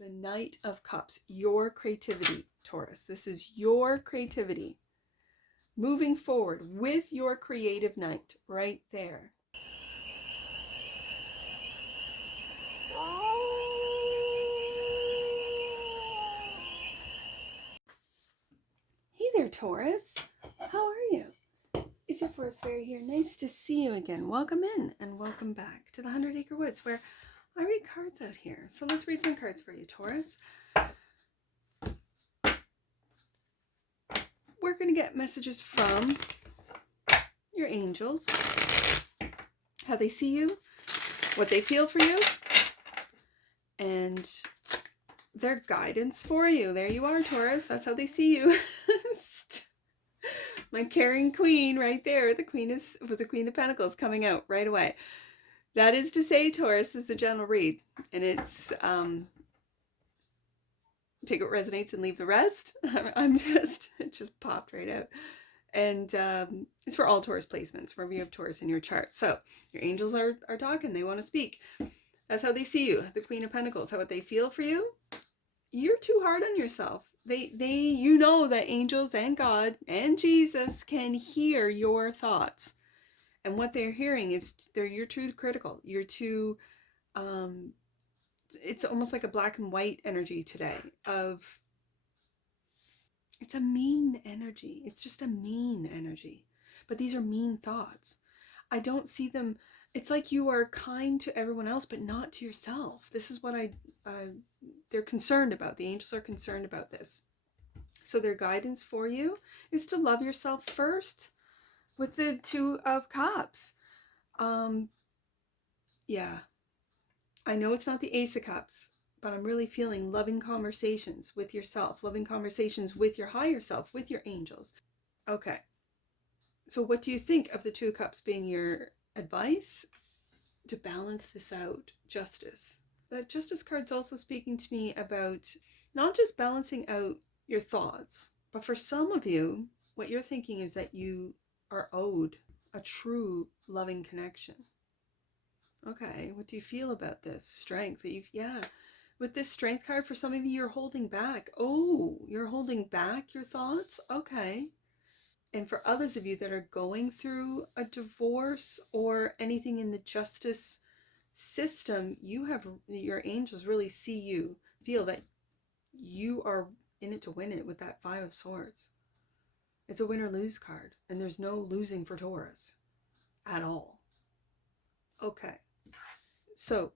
The Knight of Cups, your creativity, Taurus. This is your creativity. Moving forward with your creative knight right there. Hey there, Taurus. How are you? It's your first fairy here. Nice to see you again. Welcome in and welcome back to the 100 Acre Woods, where I read cards out here. So let's read some cards for you, Taurus. We're going to get messages from your angels, how they see you, what they feel for you, and their guidance for you. There you are, Taurus. That's how they see you. My caring queen right there. The queen is with the Queen of Pentacles coming out right away. That is to say, Taurus, this is a general read, and it's take what resonates and leave the rest. It just popped right out. And it's for all Taurus placements, wherever you have Taurus in your chart. So your angels are talking. They want to speak. That's how they see you. The Queen of Pentacles. How what they feel for you. You're too hard on yourself. You know that angels and God and Jesus can hear your thoughts. And what they're hearing is you're too critical. You're too, it's almost like a black and white energy today of, it's a mean energy. It's just a mean energy. But these are mean thoughts. I don't see them. It's like you are kind to everyone else, but not to yourself. This is what they're concerned about. The angels are concerned about this. So their guidance for you is to love yourself first with the Two of Cups. Yeah. I know it's not the Ace of Cups, but I'm really feeling loving conversations with yourself, loving conversations with your higher self, with your angels. Okay. So what do you think of the Two of Cups being your advice to balance this out? Justice. That Justice card's also speaking to me about not just balancing out your thoughts, but for some of you, what you're thinking is that you are owed a true loving connection. Okay, what do you feel about this? Strength. With this Strength card, for some of you, you're holding back. Oh, you're holding back your thoughts? Okay. And for others of you that are going through a divorce or anything in the justice system, your angels really see you, feel that you are in it to win it with that Five of Swords. It's a win or lose card, and there's no losing for Taurus at all. Okay. So,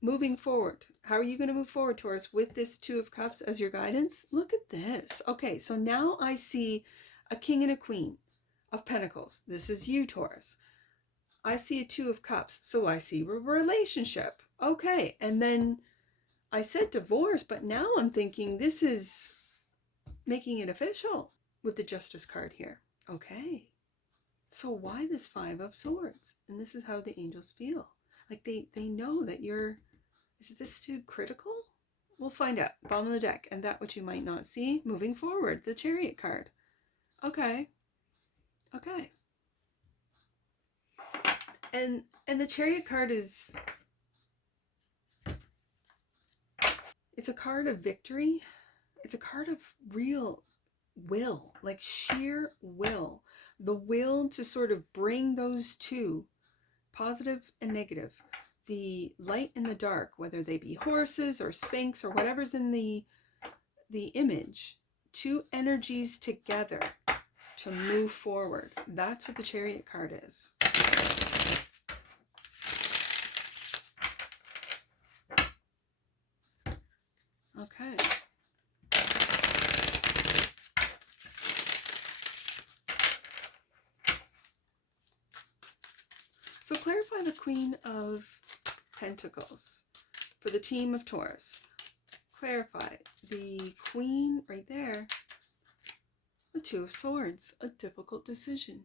moving forward, how are you going to move forward, Taurus, with this Two of Cups as your guidance? Look at this. Okay, so now I see a King and a Queen of Pentacles. This is you, Taurus. I see a Two of Cups, so I see a relationship. Okay, and then I said divorce, but now I'm thinking this is making it official with the Justice card here. Okay, so why this Five of Swords? And this is how the angels feel. Like they know that is this too critical? We'll find out. Bottom of the deck. And that which you might not see. Moving forward. The Chariot card. Okay. Okay. And the Chariot card is... It's a card of victory. It's a card of real will. Like sheer will. The will to sort of bring those two, positive and negative, the light and the dark, whether they be horses or sphinx or whatever's in the image, two energies together to move forward. That's what the Chariot card is. Okay. So clarify the Queen of Pentacles for the team of Taurus. Clarify the Queen right there. The Two of Swords. A difficult decision.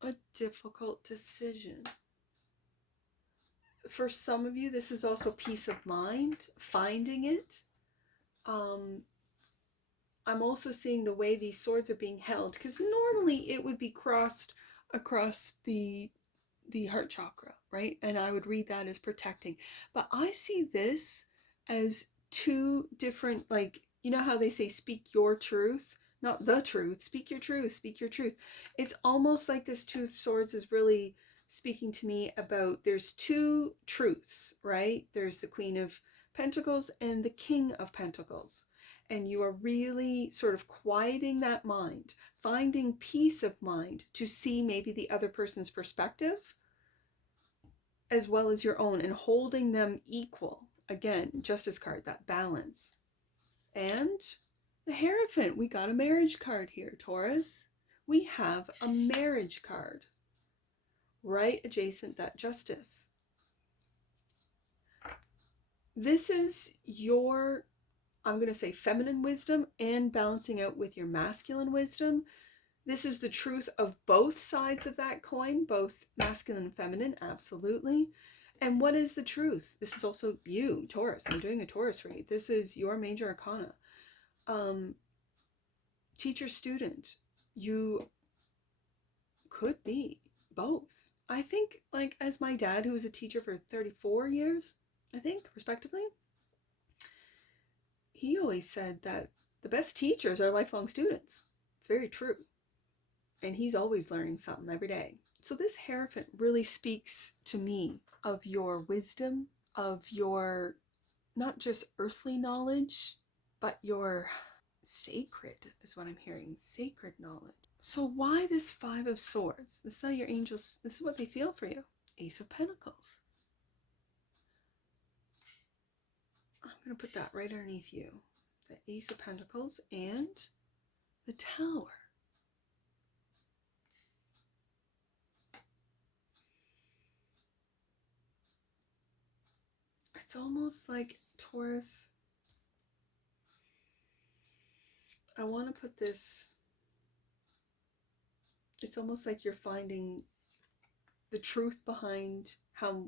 A difficult decision. For some of you, this is also peace of mind, finding it. I'm also seeing the way these swords are being held, because normally it would be crossed across the the heart chakra, right? And I would read that as protecting. But I see this as two different, like, you know how they say speak your truth? Not the truth, speak your truth, speak your truth. It's almost like this Two of Swords is really speaking to me about there's two truths, right? There's the Queen of Pentacles and the King of Pentacles. And you are really sort of quieting that mind, finding peace of mind to see maybe the other person's perspective as well as your own, and holding them equal. Again, Justice card, that balance. And the Hierophant, we got a marriage card here, Taurus. We have a marriage card right adjacent that Justice. This is your, I'm going to say, feminine wisdom and balancing out with your masculine wisdom. This is the truth of both sides of that coin, both masculine and feminine, absolutely. And what is the truth? This is also you, Taurus. I'm doing a Taurus read. This is your major arcana. Teacher, student, you could be both. I think, like, as my dad, who was a teacher for 34 years, I think, respectively, he always said that the best teachers are lifelong students. It's very true. And he's always learning something every day. So this Hierophant really speaks to me of your wisdom, of your not just earthly knowledge, but your sacred, is what I'm hearing, sacred knowledge. So why this Five of Swords? This is how your angels, this is what they feel for you. Ace of Pentacles. I'm going to put that right underneath you. The Ace of Pentacles and the Tower. It's almost like, Taurus, I want to put this, it's almost like you're finding the truth behind how,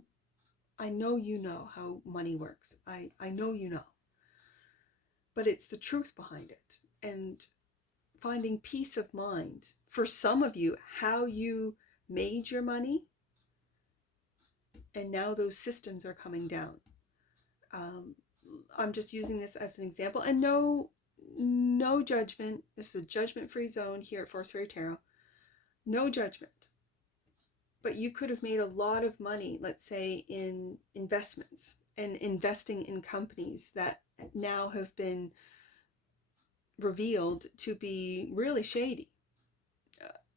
I know you know how money works. I know you know. But it's the truth behind it. And finding peace of mind. For some of you, how you made your money, and now those systems are coming down. I'm just using this as an example, and no judgment. This is a judgment-free zone here at Force Fairy Tarot. No judgment. But you could have made a lot of money, let's say, in investments and investing in companies that now have been revealed to be really shady.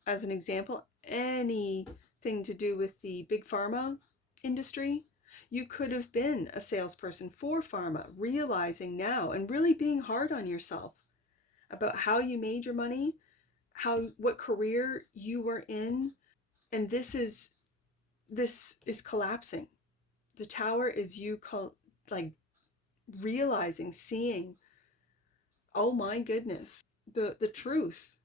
As an example, anything to do with the big pharma industry, you could have been a salesperson for pharma, realizing now and really being hard on yourself about how you made your money, what career you were in, and this is collapsing. The Tower is you like realizing, seeing, oh my goodness, the truth.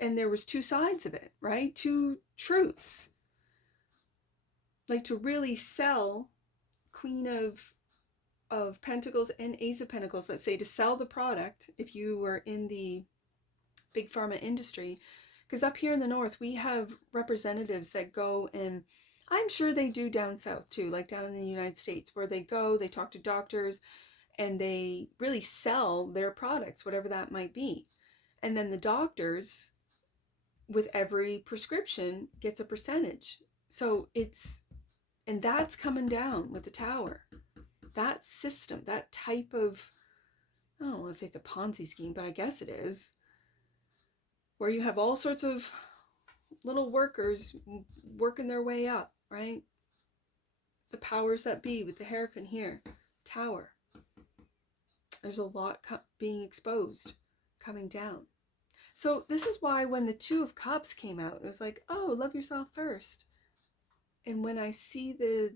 And there was two sides of it, right? Two truths. Like to really sell Queen of Pentacles and Ace of Pentacles, let's say, to sell the product if you were in the big pharma industry. Because up here in the north, we have representatives that go, and I'm sure they do down south too, like down in the United States, where they go, they talk to doctors, and they really sell their products, whatever that might be. And then the doctors, with every prescription, gets a percentage. So and that's coming down with the Tower. That system, that type of, I don't want to say it's a Ponzi scheme, but I guess it is, where you have all sorts of little workers working their way up, right? The powers that be with the Hierophant here, Tower. There's a lot being exposed, coming down. So this is why when the Two of Cups came out, it was like, oh, love yourself first. And when I see the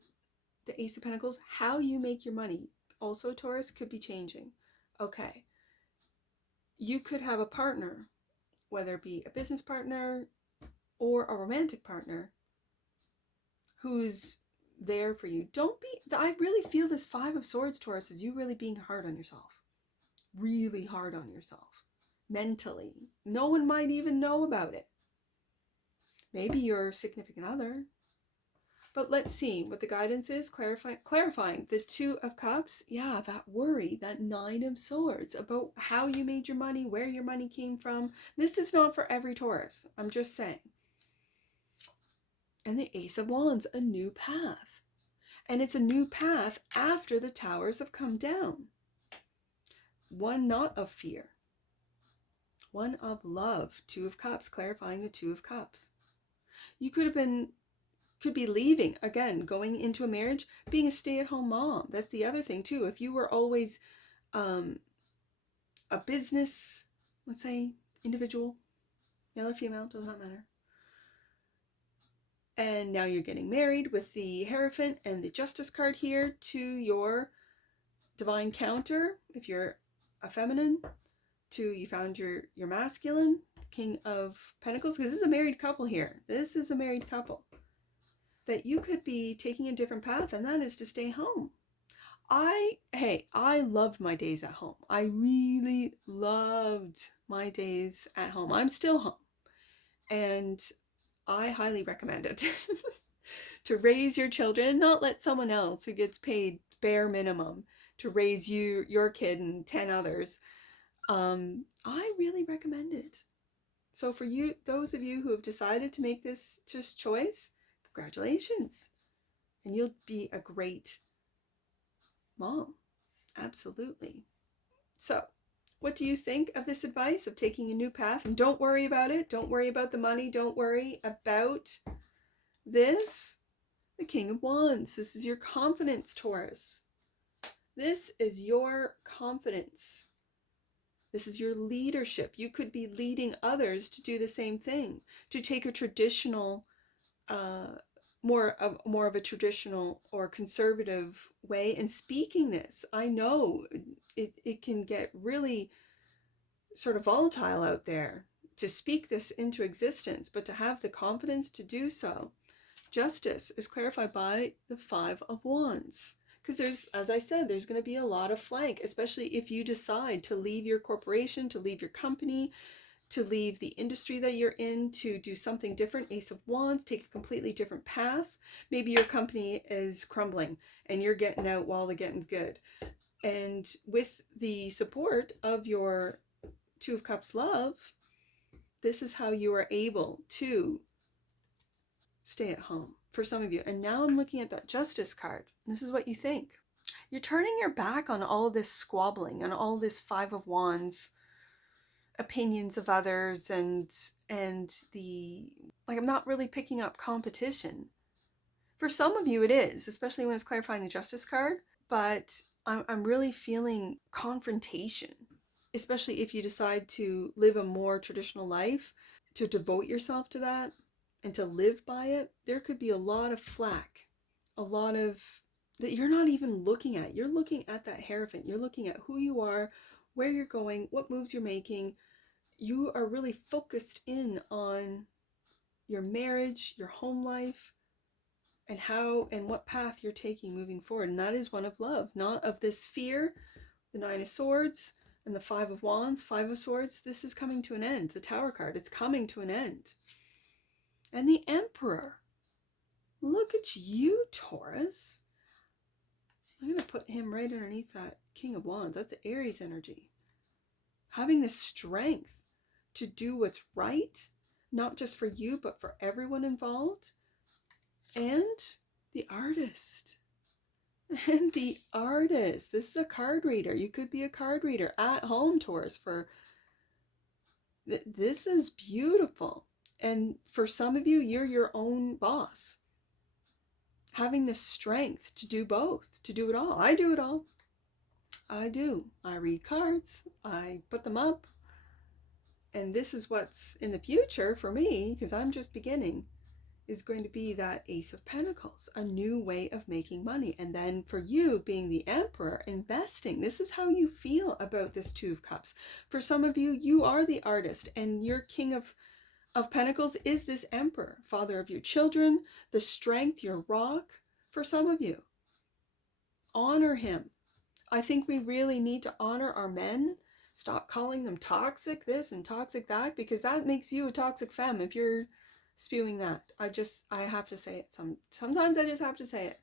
Ace of Pentacles, how you make your money, also Taurus, could be changing. Okay. You could have a partner, whether it be a business partner or a romantic partner, who's there for you. I really feel this Five of Swords, Taurus, is you really being hard on yourself. Really hard on yourself. Mentally. No one might even know about it. Maybe your significant other. But let's see what the guidance is. Clarifying the Two of Cups. Yeah, that worry, that Nine of Swords about how you made your money, where your money came from. This is not for every Taurus. I'm just saying. And the Ace of Wands, a new path. And it's a new path after the towers have come down. One not of fear. One of love. Two of Cups, clarifying the Two of Cups. You could be leaving, again, going into a marriage, being a stay-at-home mom. That's the other thing too. If you were always a business, let's say, individual, male or female, does not matter. And now you're getting married with the Hierophant and the Justice card here to your divine counter. If you're a feminine, you found your masculine, King of Pentacles, because this is a married couple here. This is a married couple. That you could be taking a different path, and that is to stay home. I loved my days at home. I really loved my days at home. I'm still home. And I highly recommend it to raise your children and not let someone else who gets paid bare minimum to raise your kid and 10 others. I really recommend it. So for you, those of you who have decided to make this just choice, congratulations. And you'll be a great mom. Absolutely. So what do you think of this advice of taking a new path? And don't worry about it. Don't worry about the money. Don't worry about this. The King of Wands. This is your confidence, Taurus. This is your confidence. This is your leadership. You could be leading others to do the same thing, to take a traditional, more of a traditional or conservative way in speaking this. I know it can get really sort of volatile out there to speak this into existence, but to have the confidence to do so. Justice is clarified by the Five of Wands. Because there's, as I said, there's going to be a lot of flank, especially if you decide to leave your corporation, to leave your company, to leave the industry that you're in, to do something different. Ace of Wands, take a completely different path. Maybe your company is crumbling and you're getting out while the getting's good. And with the support of your Two of Cups love, this is how you are able to stay at home for some of you. And now I'm looking at that Justice card. This is what you think. You're turning your back on all this squabbling and all this Five of Wands opinions of others and the, like, I'm not really picking up competition. For some of you it is, especially when it's clarifying the Justice card, but I'm really feeling confrontation, especially if you decide to live a more traditional life, to devote yourself to that and to live by it. There could be a lot of flack, a lot of that you're not even looking at. You're looking at that Hierophant. You're looking at who you are, where you're going, what moves you're making. You are really focused in on your marriage, your home life, and how and what path you're taking moving forward. And that is one of love, not of this fear. The Nine of Swords and the Five of Wands, Five of Swords, this is coming to an end. The Tower card, it's coming to an end. And the Emperor. Look at you, Taurus. I'm going to put him right underneath that King of Wands. That's Aries energy. Having the strength to do what's right, not just for you, but for everyone involved. And the Artist. And the Artist. This is a card reader. You could be a card reader at home, Taurus. This is beautiful. And for some of you, you're your own boss. Having the strength to do both, to do it all. I do it all. I do. I read cards. I put them up. And this is what's in the future for me, because I'm just beginning, is going to be that Ace of Pentacles, a new way of making money. And then for you, being the Emperor, investing. This is how you feel about this Two of Cups. For some of you, you are the Artist, and your King of Pentacles is this Emperor, father of your children, the strength, your rock. For some of you, honor him. I think we really need to honor our men. Stop calling them toxic this and toxic that, because that makes you a toxic femme if you're spewing that. I have to say it. Sometimes I just have to say it.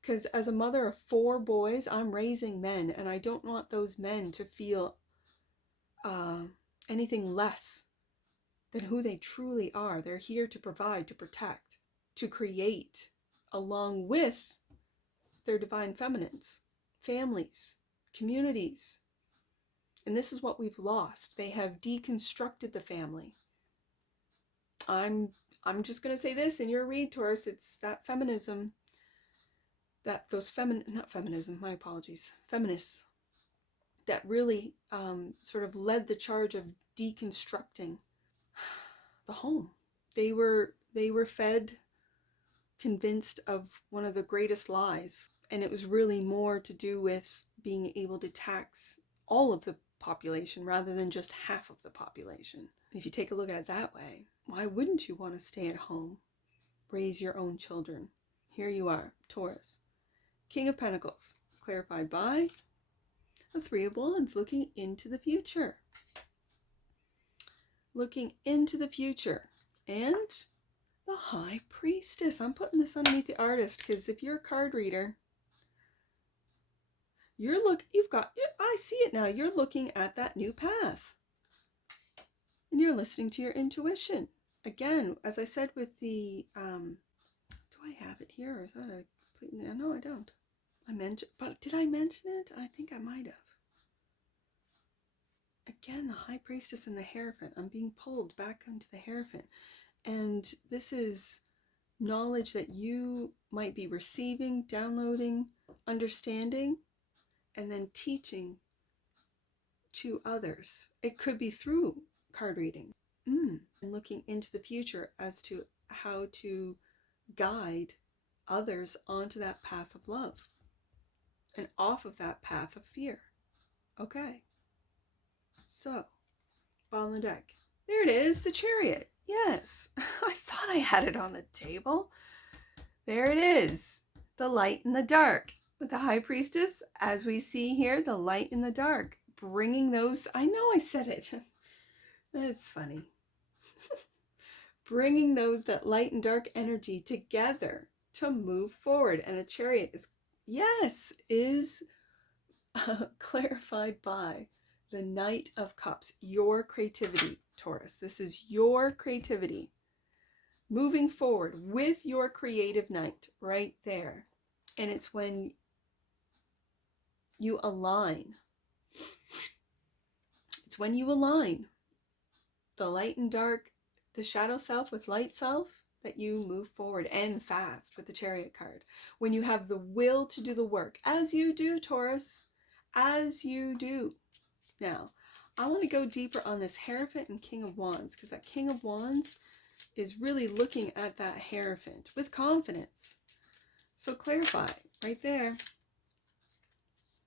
Because as a mother of 4 boys, I'm raising men, and I don't want those men to feel anything less than who they truly are. They're here to provide, to protect, to create, along with their divine feminines, families, communities. And this is what we've lost. They have deconstructed the family. I'm just going to say this in your read, Taurus. It's that feminism, not feminism, my apologies, feminists, that really sort of led the charge of deconstructing the home. They were fed, convinced of one of the greatest lies, and it was really more to do with being able to tax all of the population rather than just half of the population. If you take a look at it that way, why wouldn't you want to stay at home, raise your own children? Here you are, Taurus, King of Pentacles, clarified by the 3 of Wands, looking into the future. Looking into the future. And the High Priestess. I'm putting this underneath the Artist because if you're a card reader, I see it now. You're looking at that new path. And you're listening to your intuition. Again, as I said with the, do I have it here or is that a completely, no, I don't. But did I mention it? I think I might have. Again, the High Priestess and the Hierophant. I'm being pulled back into the Hierophant. And this is knowledge that you might be receiving, downloading, understanding, and then teaching to others. It could be through card reading. And looking into the future as to how to guide others onto that path of love and off of that path of fear. Okay. So, on the deck. There it is, the Chariot. Yes, I thought I had it on the table. There it is, the light and the dark. With the High Priestess, as we see here, the light and the dark. Bringing those, I know I said it. That's funny. Bringing that light and dark energy together to move forward. And the Chariot is clarified by the Knight of Cups, your creativity, Taurus. This is your creativity. Moving forward with your creative knight right there. And it's when you align. It's when you align the light and dark, the shadow self with light self, that you move forward and fast with the Chariot card. When you have the will to do the work, as you do, Taurus, as you do. Now, I want to go deeper on this Hierophant and King of Wands, because that King of Wands is really looking at that Hierophant with confidence. So clarify right there.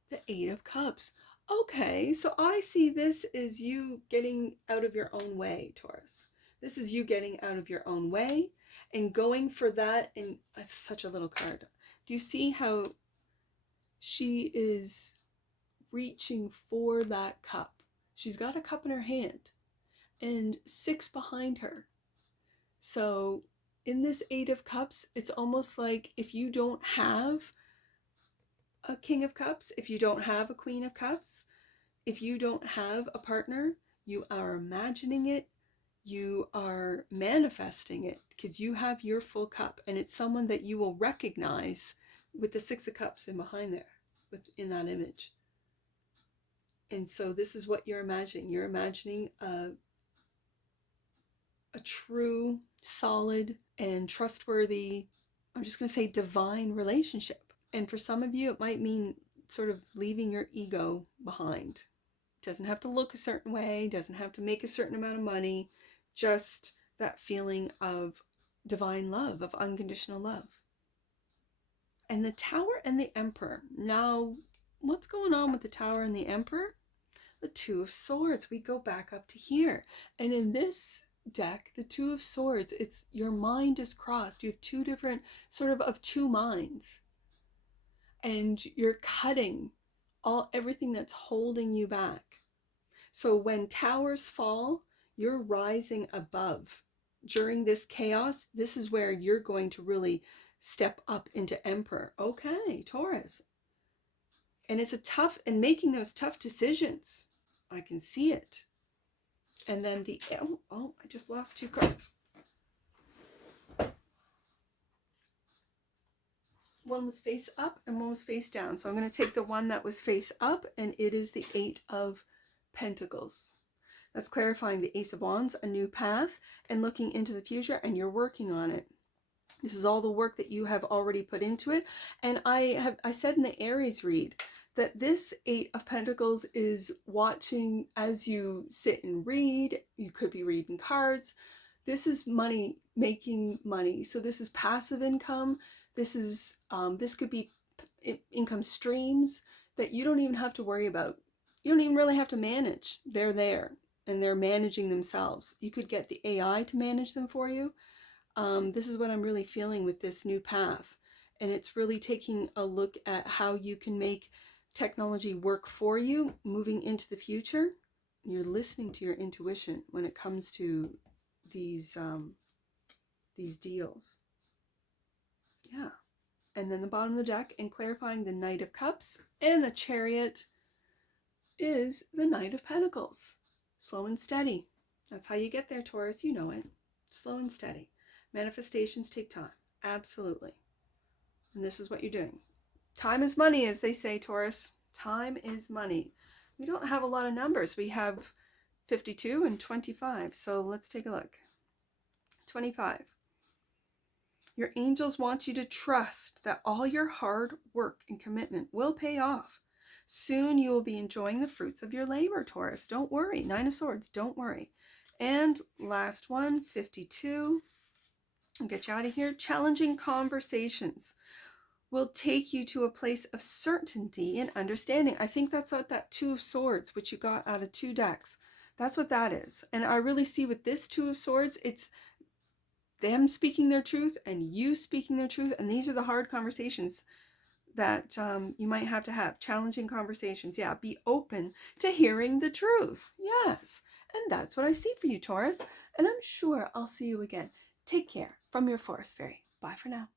The 8 of Cups. Okay, so I see this as you getting out of your own way, Taurus. This is you getting out of your own way and going for that. And it's such a little card. Do you see how she is reaching for that cup? She's got a cup in her hand and 6 behind her. So in this 8 of Cups, it's almost like if you don't have a King of Cups, if you don't have a Queen of Cups, if you don't have a partner, you are imagining it, you are manifesting it, because you have your full cup, and it's someone that you will recognize with the 6 of Cups in behind there, in that image. And so this is what you're imagining. You're imagining a true, solid, and trustworthy, I'm just going to say divine relationship. And for some of you, it might mean sort of leaving your ego behind. It doesn't have to look a certain way, doesn't have to make a certain amount of money, just that feeling of divine love, of unconditional love. And the Tower and the Emperor. Now, what's going on with the Tower and the Emperor? The 2 of Swords. We go back up to here. And in this deck, the 2 of Swords, it's your mind is crossed. You have 2 different, sort of 2 minds. And you're cutting everything that's holding you back. So when towers fall, you're rising above during this chaos, this is where you're going to really step up into Emperor. Okay, Taurus. And it's and making those tough decisions. I can see it. And then I just lost 2 cards. One was face up and one was face down. So I'm going to take the one that was face up, and it is the 8 of Pentacles. That's clarifying the Ace of Wands, a new path, and looking into the future, and you're working on it. This is all the work that you have already put into it. And I said in the Aries read that this 8 of Pentacles is watching as you sit and read. You could be reading cards. This is money, making money. So this is passive income. This is this could be income streams that you don't even have to worry about. You don't even really have to manage. They're there and they're managing themselves. You could get the AI to manage them for you. This is what I'm really feeling with this new path. And it's really taking a look at how you can make technology work for you moving into the future. You're listening to your intuition when it comes to these deals. Yeah. And then the bottom of the deck, and clarifying the Knight of Cups and the Chariot, is the Knight of Pentacles. Slow and steady. That's how you get there, Taurus. You know it. Slow and steady. Manifestations take time. Absolutely. And this is what you're doing. Time is money, as they say, Taurus. Time is money. We don't have a lot of numbers. We have 52 and 25. So let's take a look. 25. Your angels want you to trust that all your hard work and commitment will pay off. Soon you will be enjoying the fruits of your labor, Taurus. Don't worry. 9 of Swords. Don't worry. And last one, 52. I'll get you out of here. Challenging conversations will take you to a place of certainty and understanding. I think that's what that 2 of Swords, which you got out of 2 decks. That's what that is. And I really see with this 2 of Swords, it's them speaking their truth and you speaking their truth. And these are the hard conversations that you might have to have. Challenging conversations. Yeah, be open to hearing the truth. Yes. And that's what I see for you, Taurus. And I'm sure I'll see you again. Take care from your Forest Fairy. Bye for now.